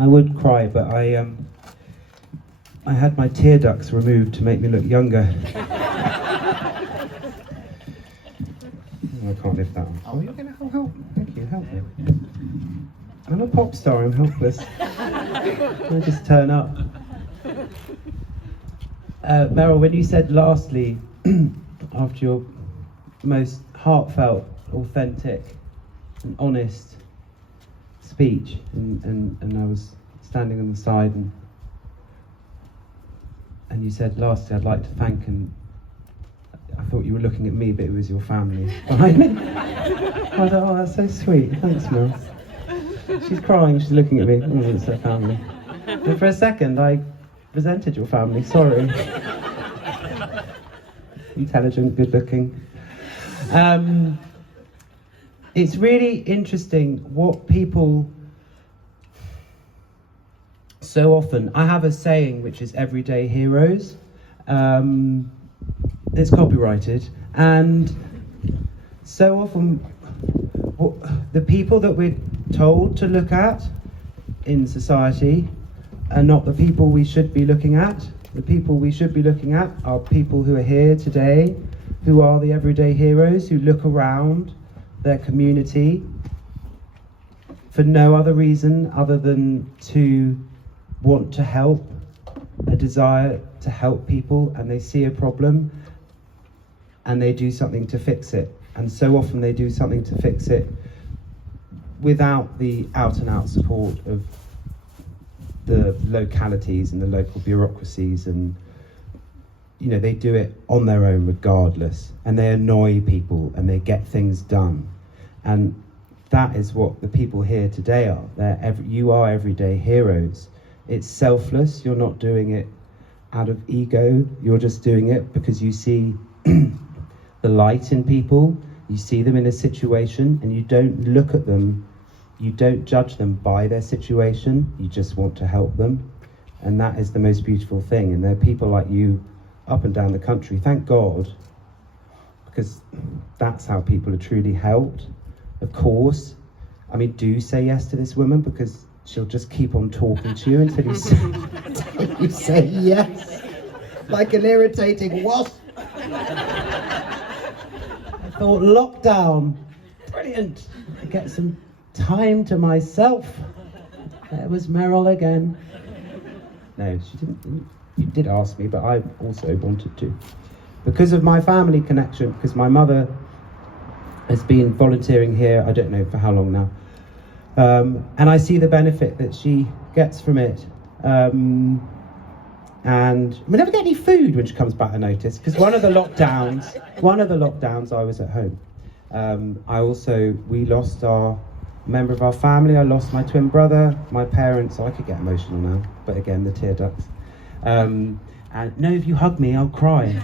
I would cry, but I had my tear ducts removed to make me look younger. I can't lift that one. Oh, you're gonna help. Thank you, help me. I'm a pop star, I'm helpless. I just turn up. Meryl, when you said lastly, after your most heartfelt, authentic and honest speech, and I was standing on the side and you said lastly, I'd like to thank, and I thought you were looking at me, but it was your family behind me. I thought, oh, that's so sweet, thanks Meryl. She's crying, she's looking at me, oh, it's her family. And for a second I resented your family, sorry. Intelligent, good looking. It's really interesting what people so often, I have a saying which is everyday heroes. It's copyrighted, and so often the people that we're told to look at in society are not the people we should be looking at. The people we should be looking at are people who are here today, who are the everyday heroes, who look around their community for no other reason other than to want to help, a desire to help people, and they see a problem and they do something to fix it. And so often they do something to fix it without the out and out support of the localities and the local bureaucracies, and they do it on their own regardless, and they annoy people and they get things done. And that is what the people here today are. You are everyday heroes. It's selfless. You're not doing it out of ego. You're just doing it because you see the light in people. You see them in a situation and you don't look at them. You don't judge them by their situation. You just want to help them. And that is the most beautiful thing. And there are people like you up and down the country. Thank God, because that's how people are truly helped. Of course, do say yes to this woman, because she'll just keep on talking to you until you say yes, like an irritating wasp. I thought, lockdown, brilliant. I get some time to myself. There was Meryl again. No, she didn't. You did ask me, but I also wanted to. Because of my family connection, because my mother has been volunteering here, I don't know for how long now. And I see the benefit that she gets from it. And we never get any food when she comes back, I notice, because one of the lockdowns I was at home. We lost a member of our family. I lost my twin brother, my parents. I could get emotional now, but again, the tear ducts. And no, if you hug me, I'll cry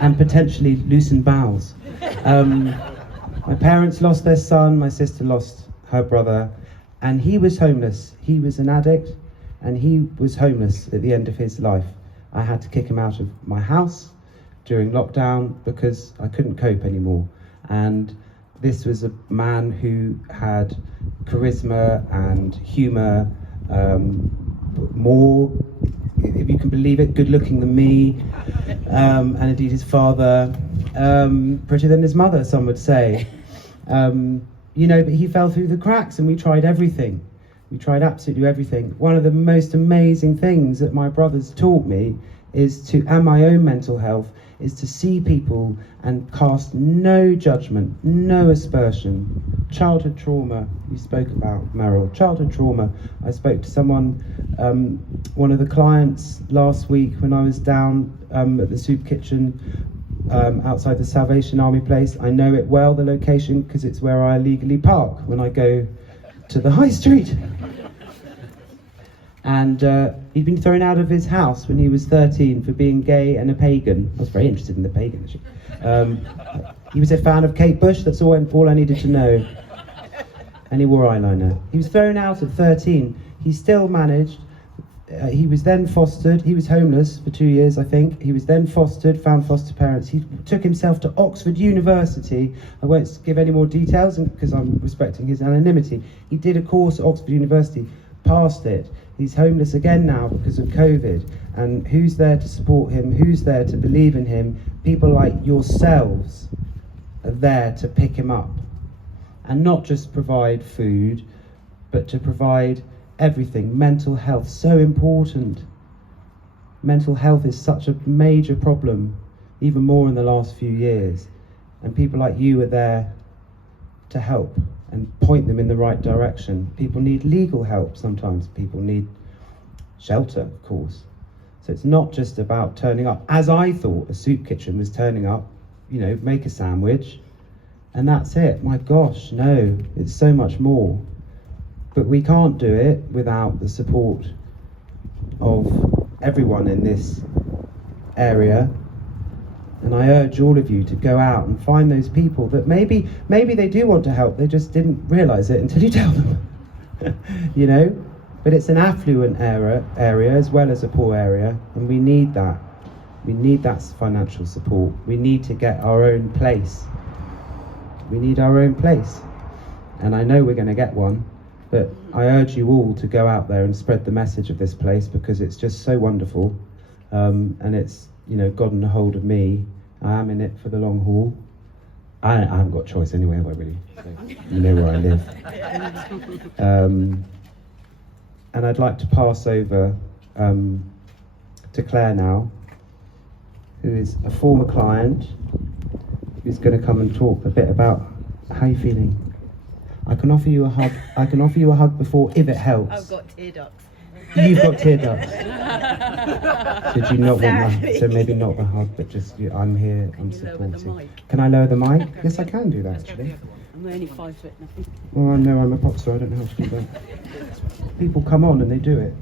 and potentially loosen bowels. My parents lost their son, my sister lost her brother, and he was homeless. He was an addict, and he was homeless at the end of his life. I had to kick him out of my house during lockdown because I couldn't cope anymore. And this was a man who had charisma and humour, more, if you can believe it, good looking than me, and indeed his father, prettier than his mother, some would say. But he fell through the cracks, and we tried everything. We tried absolutely everything. One of the most amazing things that my brothers taught me and my own mental health, is to see people and cast no judgment, no aspersion. Childhood trauma, you spoke about, Meryl. Childhood trauma. I spoke to someone, one of the clients last week when I was down at the soup kitchen outside the Salvation Army place. I know it well, the location, because it's where I illegally park when I go to the high street. And he'd been thrown out of his house when he was 13 for being gay and a pagan. I was very interested in the pagan issue. He was a fan of Kate Bush, that's all I needed to know. And he wore eyeliner. He was thrown out at 13. He still managed. He was then fostered. He was homeless for 2 years, I think. He was then fostered, found foster parents. He took himself to Oxford University. I won't give any more details because I'm respecting his anonymity. He did a course at Oxford University, past it. He's homeless again now because of COVID. And who's there to support him? Who's there to believe in him? People like yourselves are there to pick him up. And not just provide food, but to provide everything. Mental health, so important. Mental health is such a major problem, even more in the last few years. And people like you are there to help and point them in the right direction. People need legal help sometimes. People need shelter, of course. So it's not just about turning up, as I thought a soup kitchen was turning up, you know, make a sandwich, and that's it. My gosh, no, it's so much more. But we can't do it without the support of everyone in this area. And I urge all of you to go out and find those people that maybe they do want to help, they just didn't realise it until you tell them. You know? But it's an affluent area as well as a poor area, and we need that. We need that financial support. We need to get our own place. We need our own place. And I know we're going to get one, but I urge you all to go out there and spread the message of this place, because it's just so wonderful. And it's, you know, gotten a hold of me. I am in it for the long haul. I haven't got a choice anyway, have I really? So, you know where I live. And I'd like to pass over to Claire now, who is a former client, who's going to come and talk a bit about how you're feeling. I can offer you a hug. I can offer you a hug before, if it helps. I've got tear ducts. You've got tear ducts. Did you not want my? So maybe not the hug, but just I'm here. I'm supporting. Can I lower the mic? Yes, I can do that actually. I'm only 5 foot nothing. Well, I know I'm a pop star. I don't know how to do that. People come on and they do it.